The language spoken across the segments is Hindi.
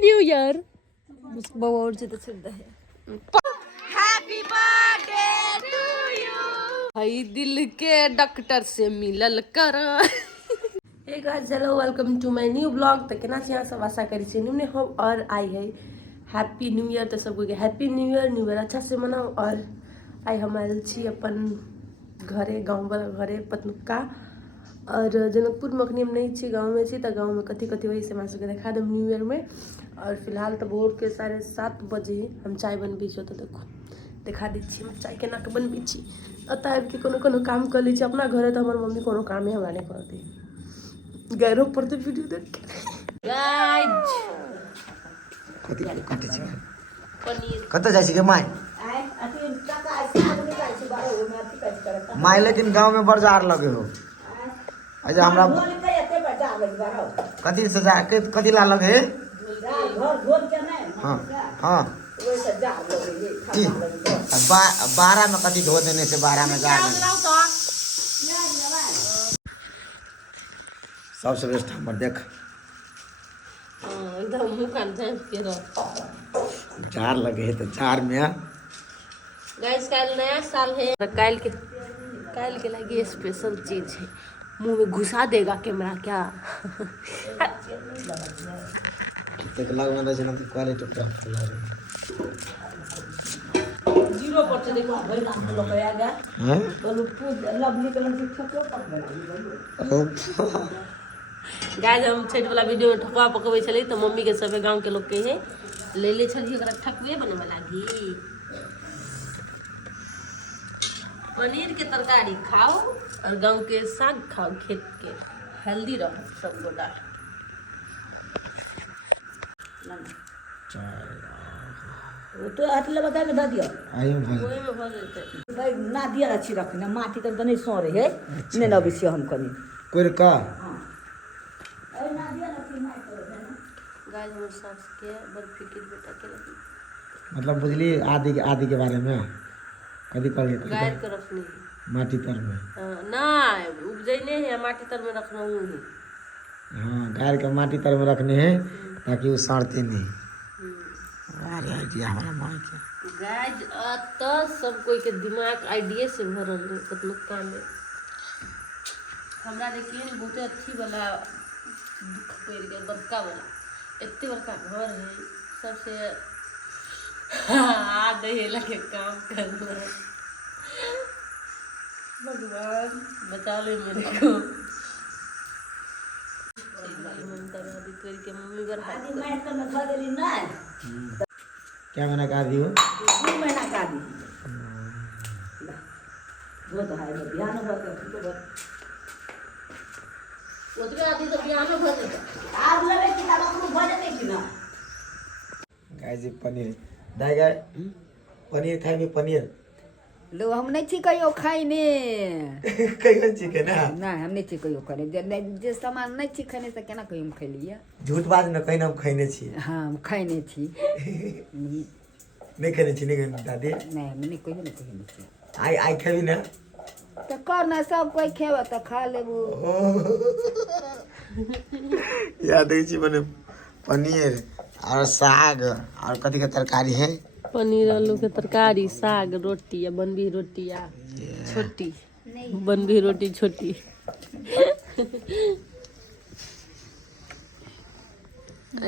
न्यू ईयर और से तो सुनता है हैप्पी बर्थडे टू यू भाई दिल के डॉक्टर से मिलल कर hey guys hello welcome to my new blog. तो केना छी अहाँ सब आशा करै छी न्यू हम और आई है हैप्पी न्यू ईयर। तो सबको के हैप्पी न्यू ईयर अच्छा से मनाओ। और आई हम आयल छी अपन घरे गाँव वाला घरे पतनुक्का और जनकपुर में अखनी हम नहीं छी गाँव में छी। तो गाँव में कथी कथी वही से सबके देखा देम न्यू ईयर में। और फिलहाल तो भोर के 7:30 बजे हम चाय बनबी छी। तो देखो देखा दी छी हम चाय केना के बनबी छी। अतः आबि के कोनो काम कर ली छी अपना घरे। तो हमार मम्मी कोनो काम है हमरा नहीं करती गैरो पर तो वीडियो देख गाइस कथी कथी छै कत जाइ छी के माय माय लेकिन गांव में बाजार लगे हो अच्छा हमरा कथी से जा के कथी ला लगे हां हां की 12 में कथी धो देने से 12 में जा सबसे बेस्ट हमर देख एकदम मुंह कान से के रो चार लगे है तो चार में गाइस कल नया साल है। कल के लगी स्पेशल चीज है मुंह में घुसा देगा कैमरा क्या एक लग में रहे ना तो क्वालिटी प्राप्त हो रहा है 0% देखो भाई नाम लोग आ गया हैं बोलो लवली कलर की फोटो पकड़ गाइस हम छठ वाला वीडियो में ठकुआ पकबै छली तो मम्मी के सबे गांव के लोग के है ले ले छली ओकरा ठकुए बने वाला घी पनीर के तरकारी खाओ और गांव के साग खाओ खेत के हेल्दी रहो सब गोटा वो तो अटले बता के द दियो आइयो भाई ओए में हो जेते भाई ना दिया अच्छी रखना माटी तक तो नहीं सो रही है ने न बिसियो हम कनी कोई का हां ए ना दिया रखी ना तो है ना गाइस मोर सास के बर्फी के बेटा के लगी मतलब बुझली आदि के बारे में कभी कभी गाय के रखनी माटी तर में ना उपजैने है माटी तर में रखना हूं हाँ गाय के माटी तर में रखने हैं ताकि वो सड़ते नहीं अरे जी हमारा माई के गाइस तो सब कोई के दिमाग आइडिया से भरल है पतनुक्का में हमरा लेकिन बहुत अच्छी वाला दुख पड़ गया बड़का वाला इतने बड़का घर है सबसे दे लगे काम करना भगवान बचा ले मेरे को के मम्मी घर आदि मैं तो न खा देली ना क्या मना कर दियो 2 महीना का दी वो तो है ध्यान हो के तो ओतरे आदि तो बियाह में भर देता आप लगे कि तब हम बने नहीं कि ना गाय जी पनीर दाई गाय पनीर खाए में पनीर लो हम नहीं छी कहियो खाइने कहियो चिकन ना ना हम नहीं छी कहियो करे जे सामान नहीं छी खाने से केना कहियो हम खैलिए झूठ बात न कहीं हम खाइने छी हां हम खाइने छी नहीं खाइने छी नहीं दादी नहीं हम नहीं कहियो नहीं खाइने छी आई खेबी ना तो कर ना सब कोई खेबा तो खा लेबू याद है जी मैंने पनीर और साग और कथी के तरकारी है पनीर आलू के तरकारी साग रोटी या बनभी रोटी या छोटी बनभी रोटी छोटी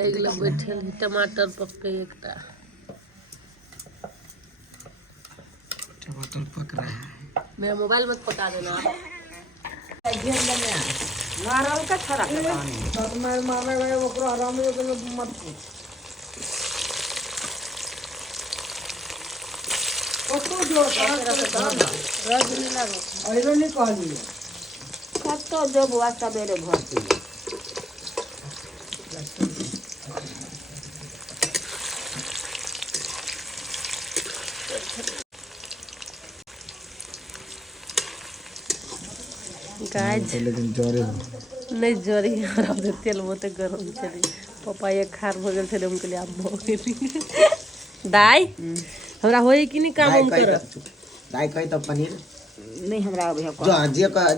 अगला बैठल टमाटर पक एकटा टमाटर पक रहा है मेरा मोबाइल मत पका देना नारल का छरा मैं मामे गए ओकरा आराम में मत ओको जो रजनी लगो अइलो नहीं कहली कब तो जो बुआ सवेरे भरती गाइस लेकिन जोरे नहीं जोरी खराब दे तेल बहुते गरम चली पापा एक खार हो गेल छले उनके लिए आप भो गेली दाई हमरा होई कि नहीं काम हम कर दाई कहि त पनीर नहीं हमरा अभी जो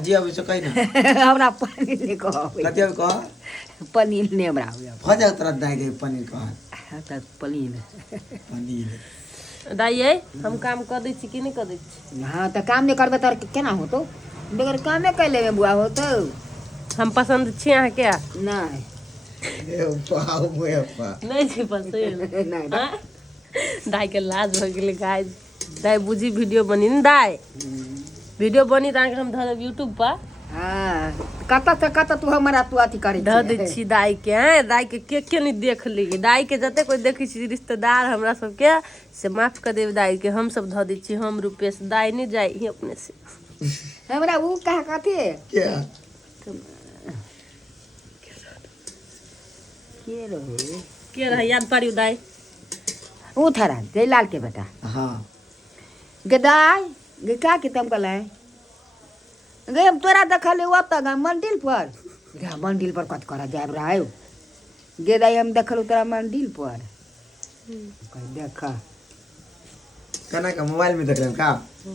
जे अभी से कहि ना हमरा पनीर नहीं कहो कते कह पनीर ने हमरा हो भजा तोरा दाय के पनीर कह त पनीर पनीर दाई ये हम काम कर दै छी कि नहीं कर दै छी? हाँ तो काम नहीं करबे तो केना होतो बगैर कामे कैले में बुआ होतो हम पसंद छी अहाँ के? नहीं ए पाऊ मोए पा नहीं छी पसंद। नहीं हाँ? दाई के लाज हो गेलै गाइस। दाई बुझी वीडियो बनी न दाई, वीडियो बनी त हम धऽ देब यूट्यूब पर। हाँ कत से कत तू हमरा तू अथी करे धऽ दै छी दाई के। हैं दाई के नहीं देख ली, दाई के जते कोई देखै छी रिश्तेदार हमरा सबके से माफ कर देब दाई के। हम सब धऽ दै छी, हम रूपेश दाई नहीं जाई ही अपने से। हमरा ऊ कहा कथे क्या के रह याद पारियो दाई? ऊ थरा जयलाल के बेटा हां गदाई गे का के तुम कले गे हम तोरा देखले ओत ग मंदिर पर गे मंदिर पर कत करा जाब रहा गे दाई हम देखल तोरा मंदिर पर कह देखा कना का मोबाइल में देख रहे का?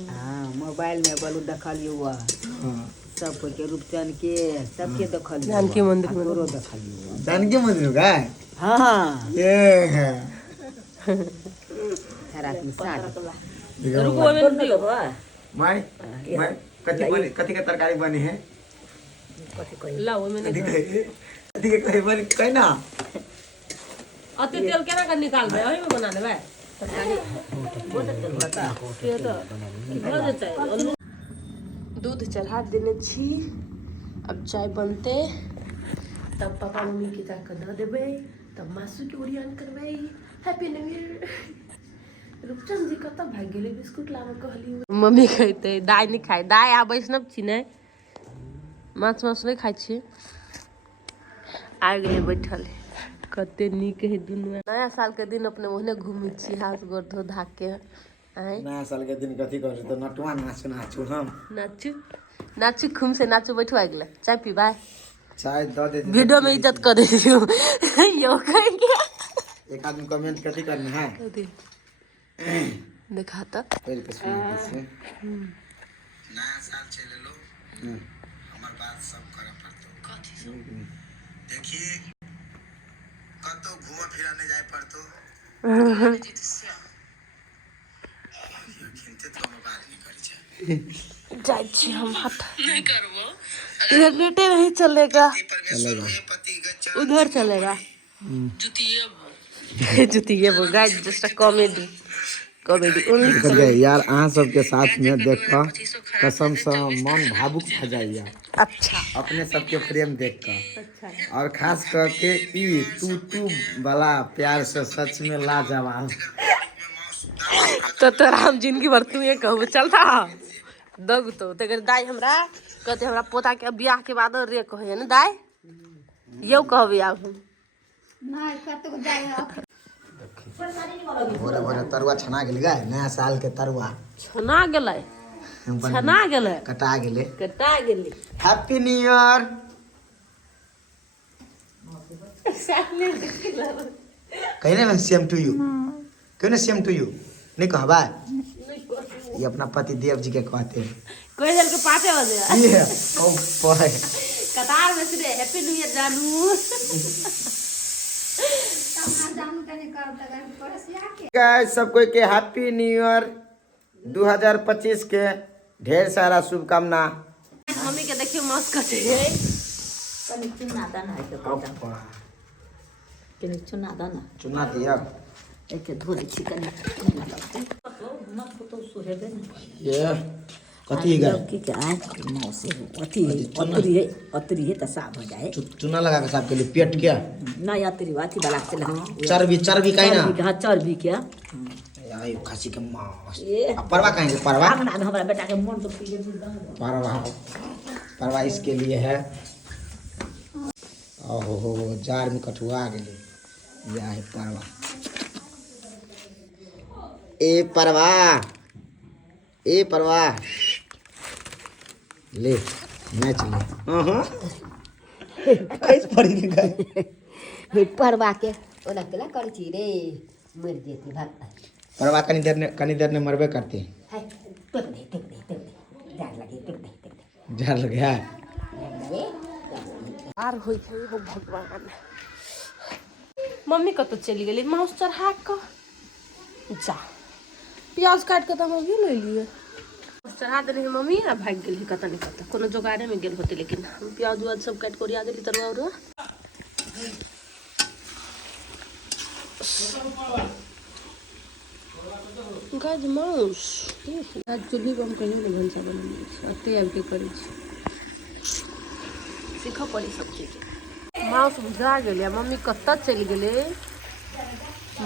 हाँ मोबाइल में बोलू देखलियो हुआ हां सब कोई के रूपचंद के सबके देखलियो जानकी मंदिर में तोरो देखलियो जानकी मंदिर का? हाँ ये है थरा की साथ रुको में दियो। माय माय कथी का तरकारी बनी है? लाओ में कथी के कहे बनी कह ना अति तेल केना कर निकाल दे ओही में बना देबे तरकारी। के तो भऽ जेतै। दूध चढ़ा देने छी, अब चाय बनते तब पापा मम्मी के जाकर दऽ देबै, तब मासू के ओरियान करबै। Happy new year. Rupchand ji कतऽ भागि गेलै? बिस्कुट लाबऽ कहली। मम्मी खैते, दाई नहीं खाए। दाई आ वैष्णव छी ने, माछ मासु नहीं खाइ छी। आ गेलै बैठल कते नीक है दुनू। नया साल के दिन अपने ओहने घूमै छी हाथ गोड़ धो धा के। आए नया साल के दिन कथी कर तो नटवा नाचू हम नाचू नाचू खूम से नाचू। बैठो आ गेलै चाय पीबा, चाय दे दे वीडियो में इज्जत कर दियो। यो कहेंगे एक आदमी कमेंट कथी करना है देखा तो पहले के सुन से नया साल चले लो हमार बात सब करे पड़तो कथी सब देखिए कतो घूमा फिरा नहीं जाए पड़तो खिनते तो हम बात नहीं करी छै जाय छी हम हाथ नहीं करबो। इधर नेटे नहीं चलेगा, उधर चलेगा। जुतिए वो गाइस जस्ट कॉमेडी यार अहाँ सबके साथ में देख कसम से मन भावुक भ जाइए। अच्छा अपने सबके प्रेम देख कर अच्छा और खास करके ई तू वाला प्यार से सच में लाजवाब। तो तोरा हम जिंदगी भर तू ये कहबो चलता दग तो तेकर दाई हमरा कहते हमरा पोता के बियाह के बाद रे कहे न दाई यौ कहबे आब हम नहीं कत जाय। भोरे भोरे तरुआ छना गेल गाय नया साल के तरुआ छना गेलै कटा गेले हैप्पी न्यू ईयर। कहने में सेम टू यू कहने सेम टू यू नहीं कहबा ये अपना पति देव जी के कहते हैं कोई देर के 5 बजे ये ओ पाए कतार में से हैप्पी न्यू ईयर जानू। गाइस सब कोई के हैप्पी न्यू ईयर 2025 के ढेर सारा शुभकामना। मम्मी के देखियो मस्त कटे है कनी चुना दाना है तो कनी चुना दाना चुना दिया एके धोले चिकन ना फोटो सुहेबे ना ये कथी गए की के आज मौसे अथी अतरी है त साफ हो जाए। चुना लगा के साफ के लिए पेट क्या ना अतरी वाती वाला चल हां चर्बी काई ना हां चर्बी क्या यार खसी के मांस ये परवा कहेंगे परवा हमरा बेटा के मन तो पी परवा इसके लिए है। ओहो जार में कठुआ गेले यह है परवा ए परवा ले मैच ले कैसे पड़ी के गए परवा के ओला केला कर छी रे मर जेती भाग परवा कनी देर ने मरबे करते है टेक दे जार लगे टेक दे जार लगे है आर होई है हो भगवान। मम्मी कत चली गई माउस चढ़ा क जा प्याज काट के तो हम अभी ले लिए चढ़ा देने मम्मी आ भाग गई कत नहीं कत कोनो जोगाड़े में गेल होते लेकिन हम प्याज उज सब काट कोरिया देली तरुआ उरुआ गाज माउस आज चूल्ही पर हम कहीं नहीं भंसा बना अते आब के करै छी सीख पड़ी सब चीज। माउस बुझा गया मम्मी कत चल गए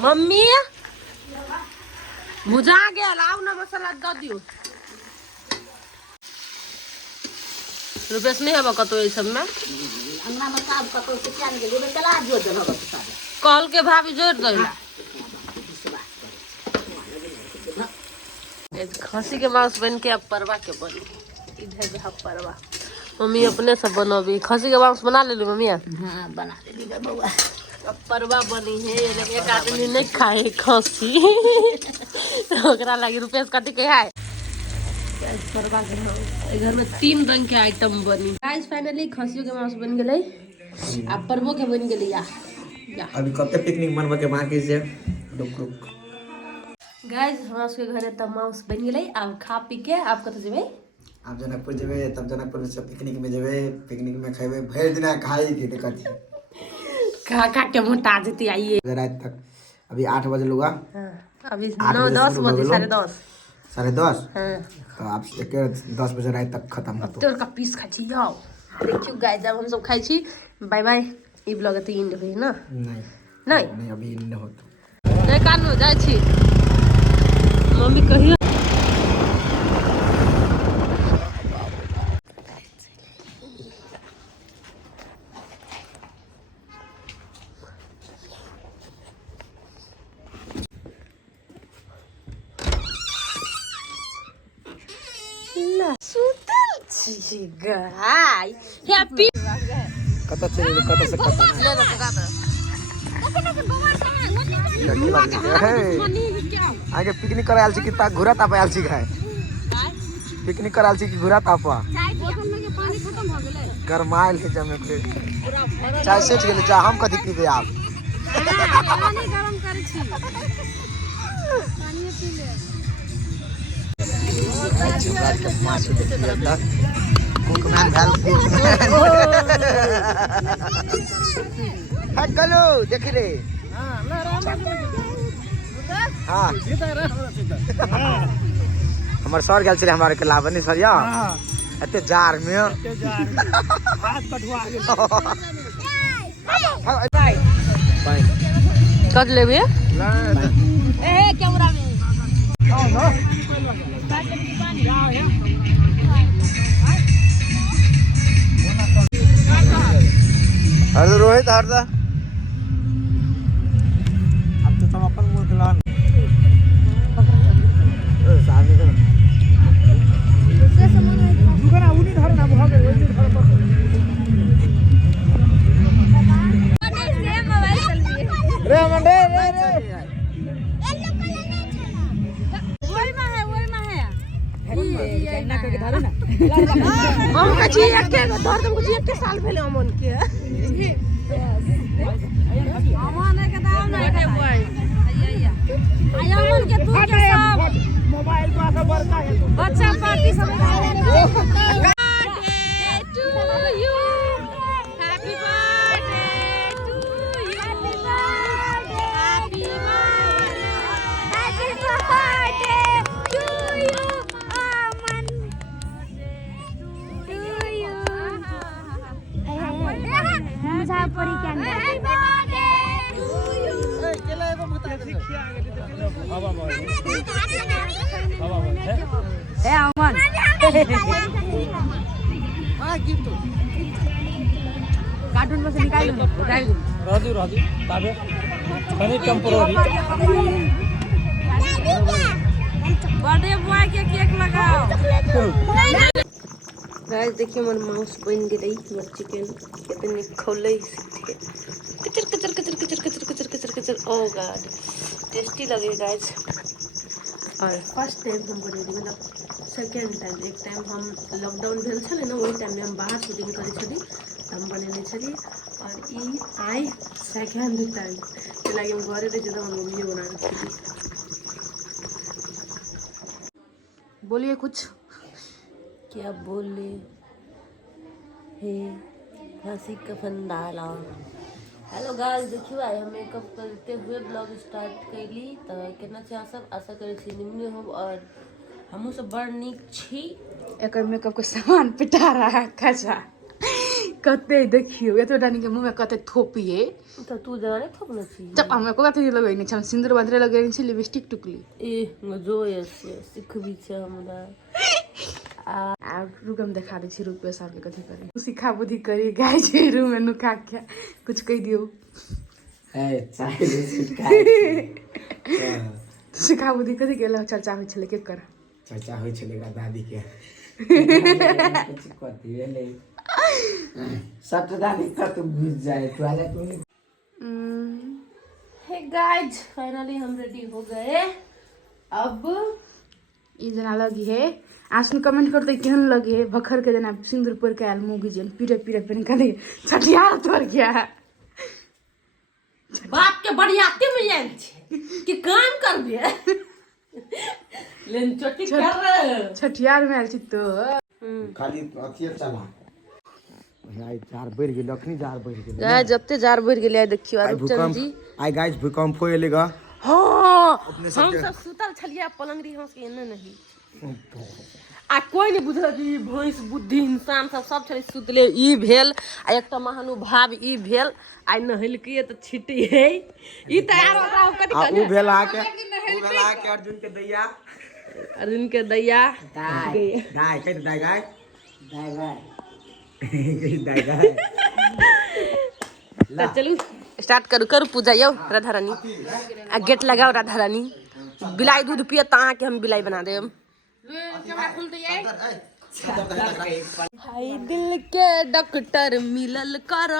मम्मी बुझा गया लाओ ना मसाला द दियो रुपेश नहीं हवा कतो ये सब में अंगना में काम कतो से क्या नहीं गेले चला जो जन हो तो कॉल के भाभी जोड़ दो खसी के मांस बन के अब परवा के बनी इधर है परवा मम्मी अपने सब बनोबी खसी के मांस बना ले मम्मी। हां बना ले बउआ अब परवा बनी है लेकिन एक आदमी नहीं खाए खसी ओकरा लगी रुपेश कथी के है परवा के घर में 3 रंग के आइटम बनी गाइस फाइनली खसियों के मांस बन गेलै आ परवो के बन गेलै या अभी कते पिकनिक मनबे के बाकी से रुक गाइस हमरा सबके घरे त मांस बन गेलै अब खा पी के आप कत जेबै आप जनकपुर जेबे तब जनकपुर में सब पिकनिक में जेबे पिकनिक में खेबे भर दिन खाई के दिक्कत खा खा के मोटा जेती आइए रात तक अभी 8 बजे लुगा अभी 9-10 बजे 10:30 10:30 हां तो आप 10 बजे रात तक खत्म होतो तोर का पीस खाई छी जाओ देखियो गाइस जब हम सब खाई छी बाय बाय ई ब्लॉग त एंड होई ना नहीं अभी नहीं होतो नहीं कानू जाय छी मम्मी कहियो गाय हैप्पी कत से कत आगे पिकनिक करे आल छी कितना घुरा ताप आल छी खाए पिकनिक करे आल छी कि घुरा ताप गरमाइल है जमे के चाय सेच गेले जा हम कथि पीबे आप पानी गरम करै छी पानी पी ले मासु देखिए कुकमैन भेल हेलो देख रे हां हमर सर गेल छले हमरा के लाबनी सर या एते जार में हाथ कटवा गेल बाय कट लेबे ए कैमरा में आओ ना हर रोहित हरदा अब तो सब अपन मुंह दिलान सामने कर से समान दुकान उनी धर ना भाग गए ओनी धर पर से मोबाइल चल रही रे मंडे रे ओई में है धरो ना हम का जी एक के धर तुमको जी एक के साल पहले हमन के अमन के दाम ना है भाई आया अमन के तू के सब मोबाइल का सब बड़का है बच्चा पार्टी सब birthday to you happy birthday to you happy birthday to you Aman to you मुजफ्फरी के अंदर हैप्पी बर्थडे टू यू ए केला एगो बता दे बाबा बाबा ए अमन हां गिफ्ट कार्टून में से निकाल लो राजू ताबे कनी टेम्पोररी बर्थडे बॉय के केक लगाओ गाइस देखिए मन माउस बन गई हमर चिकन कितने खोले कचर कचर कचर कचर कचर कचर कचर कचर ओ गॉड टेस्टी लगे गाइस और फर्स्ट टाइम हम बनेली मतलब सेकेंड टाइम एक टाइम हम लॉकडाउन भेल छले ना वही टाइम में हम बाहर शूटिंग करे छली हम बनेने छली और ई आई सेकंड टाइम के लागे हम घरे रहे तो हम मम्मी बना रही थी। बोलिए कुछ। क्या बोले हे हंसी का फंदाला। हेलो गाइस, देखियो आई हम मेकअप करते हुए ब्लॉग स्टार्ट कैली तो केना छै सब आशा करे छी निम्न हो और हमहू सब बड़ नीक छी। एक मेकअप के सामान पिटा रहा है खचा कते देखियो एतो डानी के मुंह में कते थोपिए तो तू जाने थोपले छी जब हम को कते लगैनी छ सिंदूर बांधरे लगैनी छ लिपस्टिक टुकली ए मजो से सिखबी छ हमरा आ रुकम देखा दे छी रुपया साल के कथि करे सिखा बुद्धि करी गाय छै रूम में नुका के कुछ कह दियो है चाहे सिखा सिखा बुद्धि कथि केला चर्चा होय छले के कर चर्चा होय छले दादी के कुछ करती है ले सब तो दादी का तो बुझ जाए तो आजा तू हे गाइस फाइनली हम रेडी हो गए। अब ई जना लगी है आसन कमेंट करते केहन लगे है भखर के जना सिंदूर पर के आल मुगी जन पीरे पीरे पेन करे छठिया तोड़ गया बाप के बढ़ियाते में आयल छे कि काम करबे लेन चोटी कर छठियार में आयल छी तो खाली अथिए चला आई जार बढ़ गेल अखनी जार बढ़ गेल गाय जत्ते जार बढ़ गेलै आइ देखियो आई रूपचंद जी आई गाइस भूकंप होएले ग हां हम सब सुतल छलिए पलंगरी हम के एने नहीं आ कोई नहीं बुझल कि भैंस बुद्धि इंसान सब छले सुतले ई भेल आ एकटा महानुभाव ई भेल आइ नहलकिए त छिटिए ई तैयार होता कथि आ उ भेला के अर्जुन के दैया दाई कह दाई गाय तो चलू स्टार्ट करू पूजा यो राधा रानी आ गेट लगाओ राधा रानी बिलाई दूध पिए त अहाँ के हम बिलाई बना देम। हाय दिल के डॉक्टर मिलल कर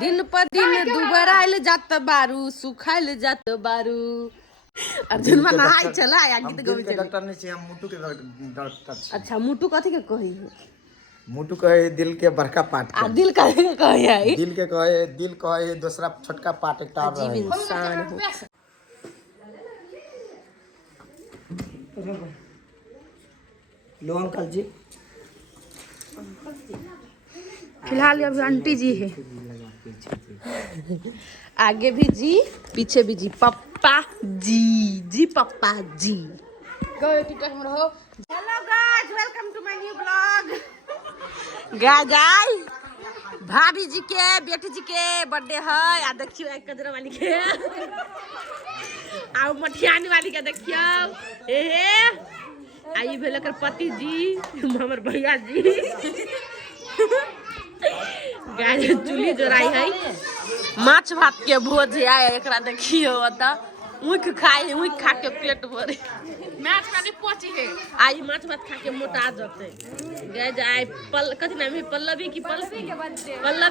दिन पर दिन दुबराइल जात बारू सुखाइल जात बारू। अर्जुन में नहाई चला आ गीत गावे चले डॉक्टर नहीं छै हम मुट्टू के डॉक्टर। अच्छा मुट्टू कथि के कही मुट्टू कहे दिल के बड़का पार्ट आ दिल का कहे है दिल कहे दूसरा छोटका पार्ट एकटा और जीव इंसान हो। लो अंकल जी फिलहाल अभी आंटी जी है आगे भी जी पीछे भी जी पप्पा जी पप्पा जी। Hello guys welcome to my new blog. Guys भाभी जी के बेटी जी के बर्थडे है आ देखियो एक कजरा वाली के आ मठियानी वाली के देखियो हे आई भेल कर पति जी हमर भैया जी गाय चूल्ही जोराई है माछ भात के भोज है एकरा देखियो ओता ऊख खाए ऊख खा के पेट भरे मैच में पहुंची है आई माछ भात खा के मोटा जते गाय जाय कथि नाम है पल्लवी की पल्लवी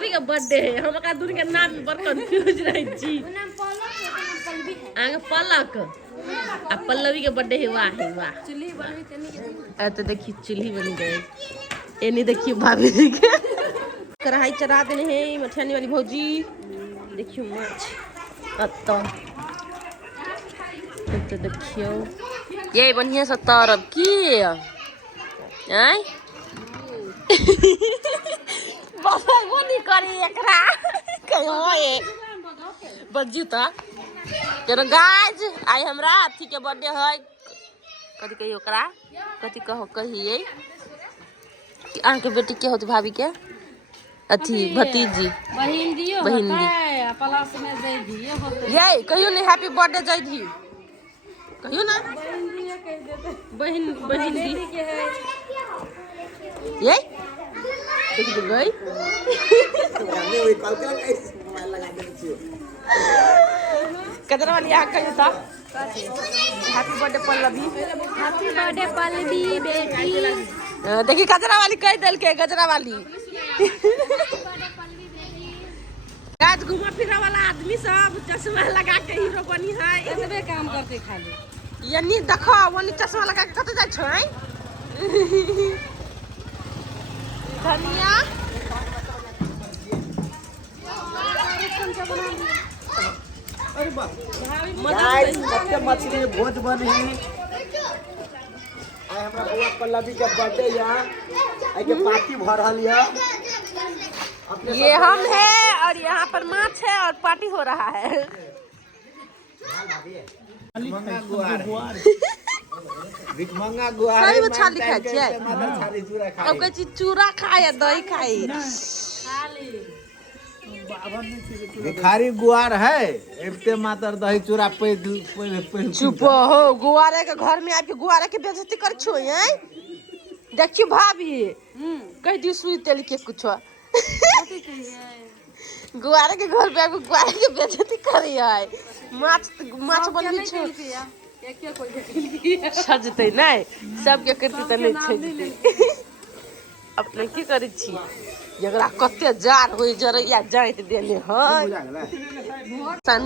के बर्थडे है हम का दुन के नाम में बड़ कंफ्यूज रहै छी आगे पलक आ पल्लवी के बर्थडे है वाह चुल्ही बनी तनी तो देखिए चुल्ही बनी गई एनी देखिए भाभी जी के कढ़ाई चढ़ा देने हैं मठियानी वाली भौजी देखियो माछ अत्ता तो देखियो ये बढ़िया से तरब की हैं बाबा वो नहीं करी एकरा कहो ए बज्जू त तेरा गाज आई हमरा अथी के बर्थडे है कथि कहियो ओकरा कथि कहो कहिए कि अहाँ के बेटी के होत भाभी के अथी भतीजी बहिन दियो बहिन है प्लस में दे दियो होते ये कहियो नहीं हैप्पी बर्थडे जय दी कहियो ना बहन दी के है ये देख दे गई कजरा वाली आ कहियो था happy birthday Pallavi happy birthday Pallavi बेटी देखी कजरा वाली कह दिल के गजरा वाली आज घुमा फिरा वाला आदमी सब चश्मा लगा के हीरो बनी है एतबे काम करते खाली यानी देखो वनी चश्मा लगा के कत जाय छै धनिया गाइस कते मछली भोज बनी आइ हमरा बुआ पल्लवी के बर्थडे या आई के पार्टी भ रहल या ये हम है और यहाँ पर माछ है और पार्टी हो रहा है। मंगा गुआर भिखमंगा गुआर सारी वो छाली खाए छियै छाली चूड़ा खा अब कह चूड़ा खाए दही खाई भिखारी गुआर है एते मात्र दही चूड़ा पहले चुप हो गुआरे के घर में आके गुआरे के बेइज्जती कर छो हैं देखियो भाभी कह दियो सुई तेल के कुछ गुआरे के घर पे आके गुआरे के बेइज्जती करी है माछ बनबी छो सजते नहीं सबके करती त नहीं सजते अपने की करी छी जकरा कते जार होई जरैया जाइत देले है सन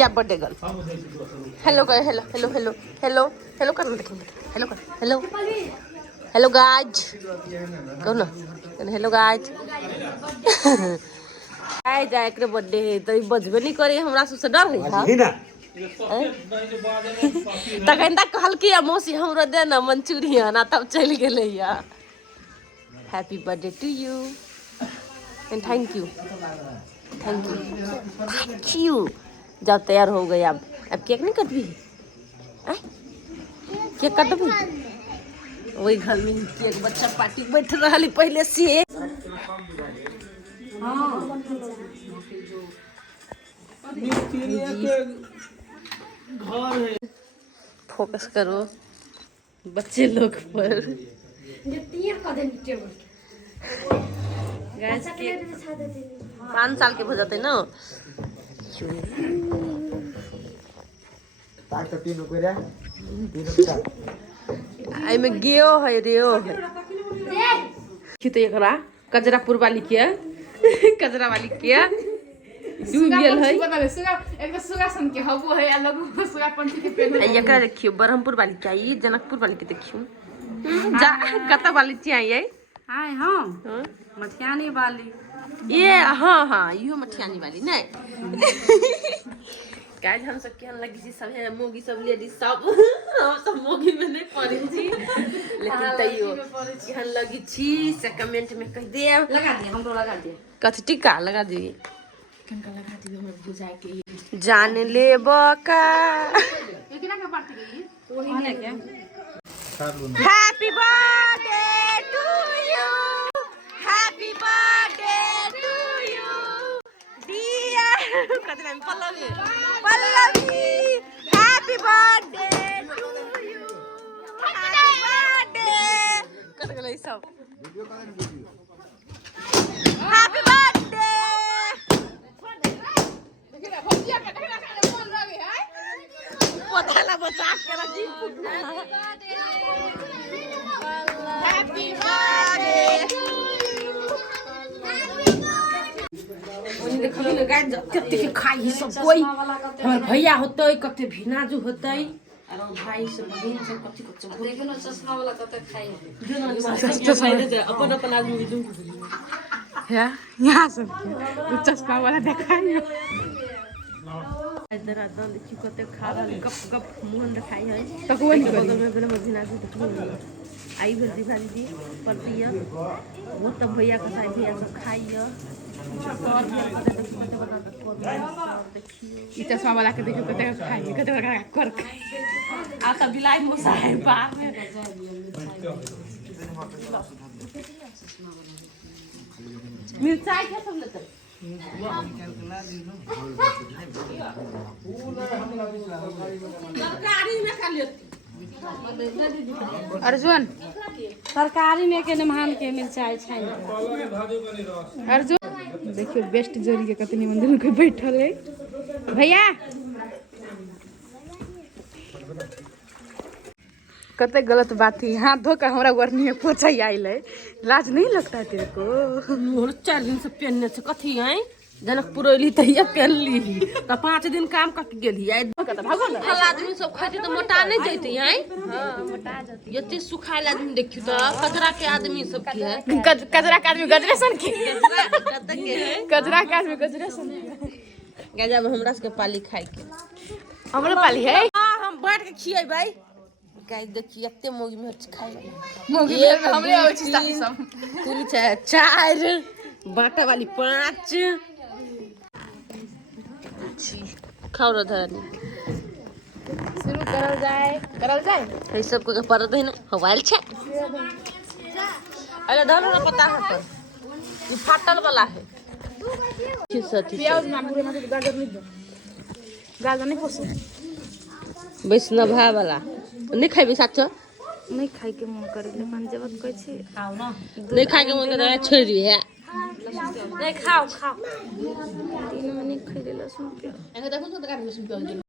या बर्थडे गर्ल हेलो कर hello hello hello hello hello कर हेलो कर हेलो हेलो गाइज कहो ना हेलो गाइज आइ जाए एकरे बर्थडे है तो बजबे नहीं करे हमरा से डर है था तखन तक कहलकी मौसी हमरो दे ना मंचूरियन तब चल गेले या happy birthday to you and thank you जब तैयार हो गए अब केक नहीं कटबी केक कटबी वही घर में केक बच्चा पार्टी बैठ रहा पहले से फोकस करो बच्चे लोग पर गैस के 5 साल के हो जाते ना आई में गेओ है रेओ है कि तो एकरा कजरापुर वाली के कजरा वाली के डूब गेल है एक सुगा सन के हबो है अलग सुगा पंछी के पेन है एकरा देखियो ब्रह्मपुर वाली के आई जनकपुर वाली के देखियो जा कत वाली चाहिए हाय हां मठियानी वाली ये हाँ यो मठियानी वाली नहीं गाइस हम सब केहन लगी छी सब है मोगी सब लेडीज सब हम सब मोगी में नहीं पड़ी छी लेकिन तइयो केहन लगी छी से कमेंट में कह दे लगा दिए हमरो लगा दिए कथी टिका लगा दिए कनका लगा दिए हमर बुझाए के जान लेबो का किना के पार्टी गई वही ने के happy birthday to you happy birthday to you dear कथी नाम Pallavi happy birthday to you happy birthday कत गेलै सब हैप्पी बर्थडे पता बचा के रखी हैप्पी बर्थडे ओनी देखल ने गाय कते के खाई सब कोई हमर भैया होतै कते भिनाजू होतै और भाई सब बहिन सब कते कते देखो ना चश्मा वाला कते खाई अपन अपन आदमी दू है यहाँ सब चश्मा वाला देखाई इधर आदम देखियो कते खा रहल गप गप मुंह रखाई है तो कोई नहीं बगल में बोले भिनाजू देखियो आई भजी भाजी पर पिया वो तो भैया का साई भैया सब खाइए ई चश्मा वाला के देखियो कते खाई कते कर खाई आ त बिलाई मुसा है बाप में मिर्चाई के सब लेते तरकारी में खा लेते अर्जुन तरकारी में के नमहान के मिर्चाई छाई अर्जुन देखियो बेस्ट जोड़ी के कतनी मंदिर के बैठल है भैया कते गलत बात है हाथ धोकर हमारा वर्णी में पोछा आइल है लाज नहीं लगता है तेरे को मोर 4 दिन से पहनने से कथी है जनकपुर अइली तहिया पेनली त 5 दिन काम करके गेली आई भागो ना खाला आदमी सब खाती त मोटा नहीं जैती हैं हां मोटा जती एते सुखाइल आदमी देखियो त कचरा के आदमी सब की है कचरा के आदमी गजरेशन के कत के है कचरा के आदमी गजरेशन गजब हमरा के पाली खाए के हमरो पाली है हां हम बैठ के खिएबै गाइस देखिए एते मोगी में खाए मोगी हमरे आवे छी साथी सब पूरी 4 बाटा वाली 5 खाओ रे धरानी शुरू करल जाए है सब को परत है ना हवाल छे अरे धरो ना पता है तो ये फाटल वाला है की सती प्याज ना पूरे में गाजर नहीं दो गाजर नहीं पोसे वैष्णवा वाला नहीं खाइबे साथ नहीं खाई के मन करे लेकिन जब कहै छी खाओ ना नहीं खाए के मन करे छोड़ दी है नहीं खाओ तीन में नहीं खाई ले लहसुन प्याज देखो तो का लहसुन प्याज